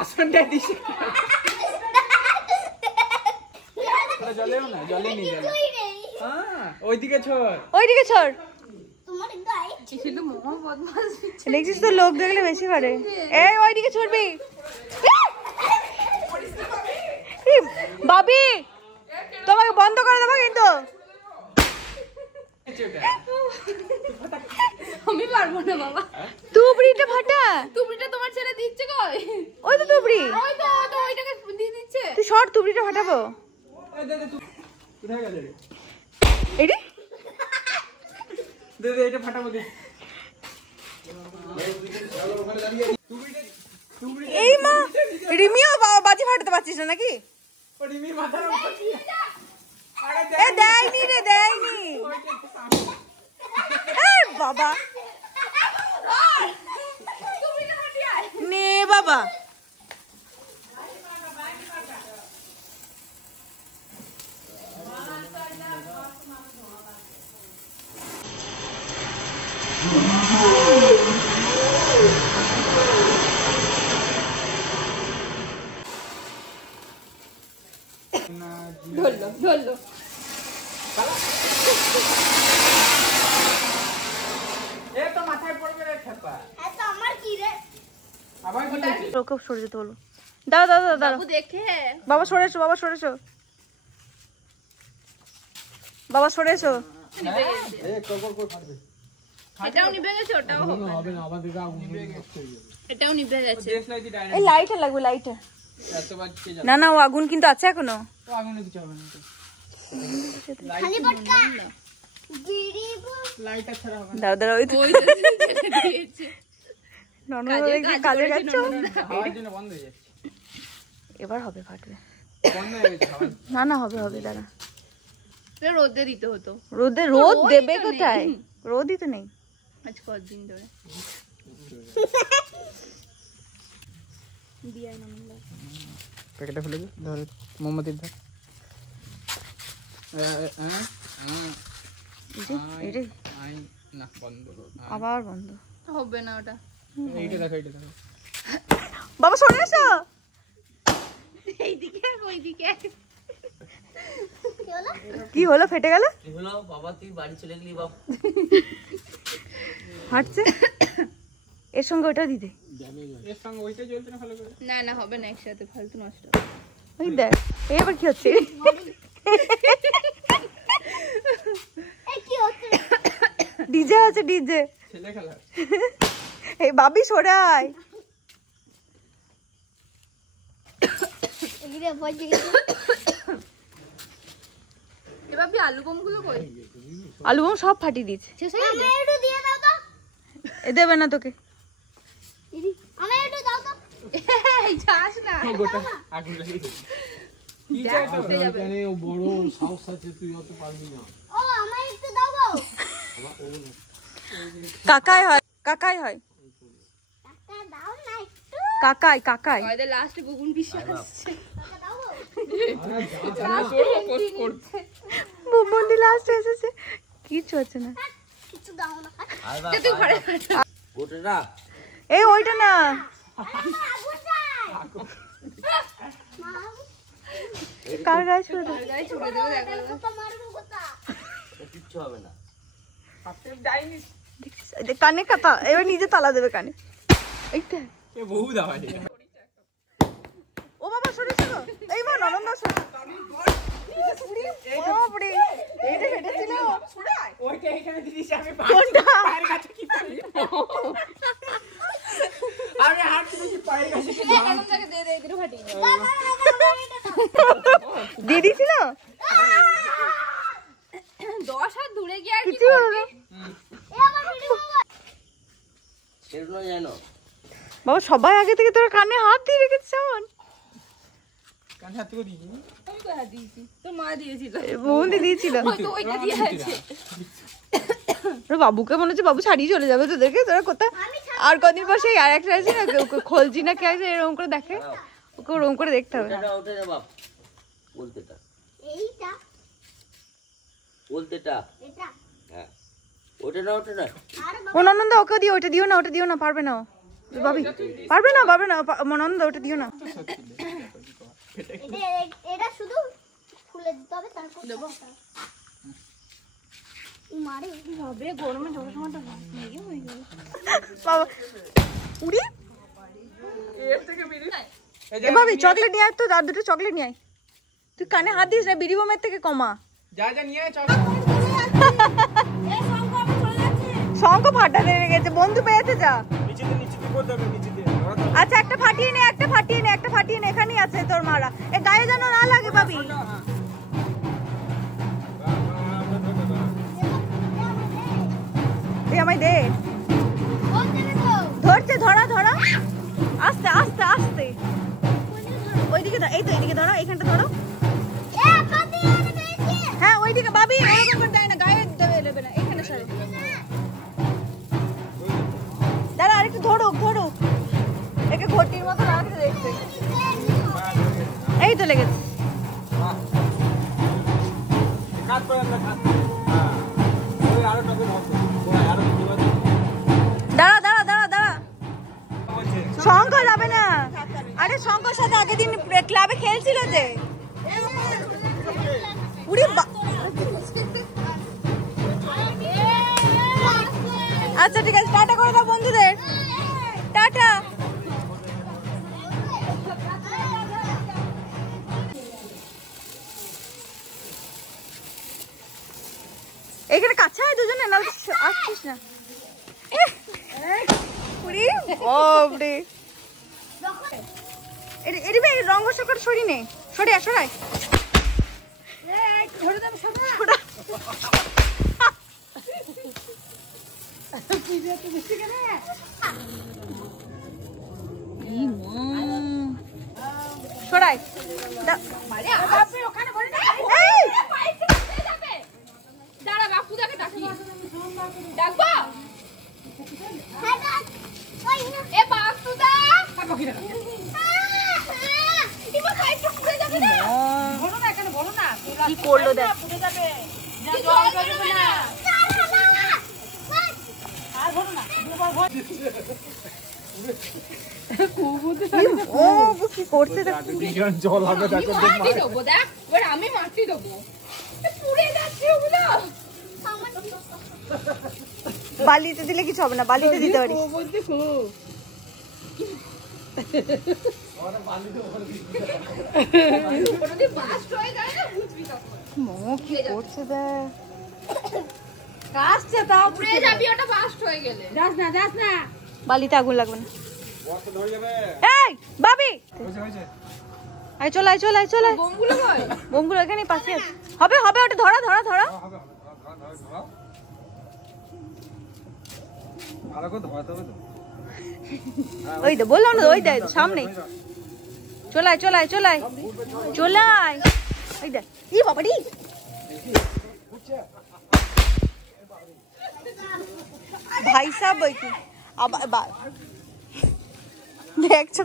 আসনটা দিস জলেও না, জলে নিয়ে যাবে। হ্যাঁ ওইদিকে ছড়, ওইদিকে ছড়। দেখছিস তো লোক দেখলে বেশি করে। এই ওইদিকে ছড়বি। বাবি তোমাকে বন্ধ করে দেবো কিন্তু। আমি পারবো না বাবা। তুবড়িটা ফাটা। তুবড়িটা তোমার ছেলে দিচ্ছে কই? ওই তো তুবড়ি। ওই তো ওইটাকে দিয়ে দিচ্ছে। তুই শর্ট তুবড়িটা ফাটাবো। এই দে দে তুই কোথায় গেল রে? এইডি দে দে এটা ফাটাবো দে। এই মা রিমিও বাজি ফাটাতে পারছিস না নাকি? ও রিমির মাথার উপর দিয়ে। আরে এ দেয়নি রে, দেয়নি। এ বাবা নে বাবা। ধরলো ধরলো। এ তো মাথায় পড়বে রে খেপা। এত আমার কি রে? আবার কি হচ্ছে? ওকে সরে যেতে বলো। দাঁড়া দাঁড়া দাঁড়া। বাবু দেখে বাবা সরেছো, বাবা সরেছো, বাবা সরেছো। এ কবর করে ফাটবে। এটাও নিভে গেছে, ওটাও হবে না আমাদের আগুন নিভে গেছে। এটাও নিভে গেছে। দেশ লাইট ডাইরেক্ট এই লাইটে লাগবে, লাইটে। এত বাজছে যা। না না ও আগুন কিন্তু আছে এখনো। তো আগুনে কিছু হবে না তো। খালি পটকা গিরি লাইট ছাড়া হবে না। দাঁড়া দাঁড়া ওই তো ওই তো দিয়েছে। কাজে গেছো। হাওয়ার জন্য বন্ধ হয়ে যাচ্ছে। এবার হবে, ফাটবে। বন্ধ হয়ে গেছে হাওয়া। না না হবে হবে, দাঁড়া। এটা রোদে দিতে হতো। রোদ রোদই দেবে তো কোথায়? নেই। রোদই তো নেই। আজ কতদিন ধরে দিয়াই না মন্ডা। প্যাকেটে ফেলে দে, ধর মোমবাতির ধর। এরে আই না বন্ধ। আবার বন্ধ। হবে না ওটা। এইটা দেখো, এইটা দেখো। বাবা সরে এসো। এইদিকে ওইদিকে। কি হলো, ফেটে গেল? এগুলো বাবা তুই বাড়ি চলে গেলি বাবা। হাঁটছে। এর সঙ্গে ওটা দিতে। এর সঙ্গে ওইটা জ্বলছে না ভালো করে। না না হবে না, একসাথে ফালতু নষ্ট। ওই দেখ, এই আবার কি হচ্ছে? এই কি হচ্ছে? ডিজে আছে, ডিজে। ছেলে খেলা। এই বাবি সরে আয়। গিরে বজে গেছে। এবার কি আলু বোমগুলো কই? আলু বোম সব ফাটিয়ে দিচ্ছে। শেষ হয়ে গেছে? আমি একটু দিয়ে দাও তো। এ দেবে না তোকে। দিদি আমি একটু দাও তো। এই যাস না। গোটা আগুন লাগিয়ে দে। কি চাই তো? জানে ও বড় সাহস আছে, তুই অত পারবি না। ও আমি একটু দাও গো। কাকাই হয়, কাকাই হয়, টাকা দাও না একটু। কাকাই কাকাই। ওদের লাস্টে গুগুন বিশ্বাস আসছে। টাকা দাও গো। বুবন্দি লাস্ট এসেছে, কিছু হচ্ছে না। কিছু দাও না। আর তুই ঘরে ওটা না এই ওইটা না, আগুন চাই। মা কার গায়ে ছুঁড়ে দাও। গায়ে ছুড়ে দেবো দেখা যাবে। কত মারবো কথা। কিচ্ছু হবে না। দেখছিস? এই দেখ, কানে কাতা, এবার নিজে তালা দেবে কানে। এইটা এ বহু দাওয়া রে। ও বাবা সরেছে গো। এই মা ননন্দা সরে। ও বাপরে, এইটা ফেটেছিল। ওইটা এখানে দিদিস আমি কোনটা? পায়ের কাছে কি পারি? আমি হাত তুলে পায়ের কাছে কি এখন তাকে দে দে একটু ফাটি। দিয়ে দিয়েছিল? 10 হাত দূরে গিয়ে আর কি কিছু হলো করবি? না। এ আমার ভিডিও সেগুলো জানো বাবা সবাই আগে থেকে তোর কানে হাত দিয়ে রেখেছিস এমন? কানে হাত তুলে দিই। আমি তো হাত দিয়েছি। তোর মা দিয়েছিল। বৌদি দিয়েছিল। হয়তো ওইটা দিয়ে আছে। ওর বাবুকে মনে হচ্ছে বাবু ছাড়িয়ে চলে যাবে তোদেরকে, তোরা কোথায়? আর কদিন পর সেই আর একটা আছে না, ওকে খোলজি না কে আছে, এরকম করে দেখে, ওকে ওরকম করে দেখতে হবে। ওটা না বাপ, বলতেটা এইটা বলতেটা এটা হ্যাঁ ওটা না আর ও ননন্দা ওকে দিও, ওটা দিও না, ওটা দিও না, পারবে না ও। বাবি পারবে না মনন্দ ওটা দিও না। এটা শুধু খুলে দিতে হবে, তারপর দেবো মারে হবে গরমে জল সময়টা হয়ে গেল। বাবা উড়ি এর থেকে বিড়ি এ বাবি চকলেট নিয়ে আয় তো, আর দুটো চকলেট নিয়ে আয়। তুই কানে হাত দিস না, বিড়ি বোমের থেকে কমা। যা যা নিয়ে চল। শঙ্খ ফাটাতে গেছে, বন্ধু পেয়েছে যা। নিচেতে করতে হবে, নিচেতে। আচ্ছা একটা ফাটিয়ে নে, এখানেই আছে তোর মারা। এ গায়ে যেন না লাগে বাবি। এ আমায় দে। ধরছে, ধরা আস্তে আস্তে আস্তে। ওইদিকে এই তো এদিকে ধরো, এইখানটা ধরো। হ্যাঁ ওইদিকে বাবি, ওরকম করে দেয় না, গায়ে দেবে না, এখানে সরো। দাঁড়া আরেকটু ধরুক। একে ঘটির মতো রাখতে দেখতে। এই তো লেগেছে। কাট করে আমরা কাট। হ্যাঁ ওই আরো টপে ধরো, ওই আরো দিবা। দাঁড়া শঙ্খ যাবে না। আরে শঙ্কর সাথে আগের দিন ক্লাবে খেলছিল যে। আচ্ছা ঠিক আছে, টাটা করে দাও বন্ধুদের, টাটা। এখানে কাছে হয় দুজনে, না আসছিস না। রঙ করে সরি নে, সরাই। সরাই দাঁড়া বাপুদাকে ডাকবো। এ বাপুদা কি করলো দেখ। কি করছে জল হবে, দেখো মাটি দেবো, দেখ এবার আমি মাটি দেবো, পুড়ে যাচ্ছে ওগুলো। বালিতে দিলে কিছু হবে না, বালিতে দিতে পারি। কি করছে দেখ, কাশছে তাও পুড়ে যাবি, ওটা বাস্ট হয়ে গেলে। যাস না বালিতে আগুন লাগবে না। বর্ষা ধরে যাবে। এই বাবি হয়েছে আয়, চল বোমগুলো কই? বোমগুলো এখানেই পাশে আছে। হবে ওটা ধরা। হবে ভালো করে ধোয়াতে হবে তো। ওই তো বললাম না, ওই দেখ সামনে। চলাই এই দেখ। ই বাবারি ভাই সাহেব, ওই কি আবার দেখছো।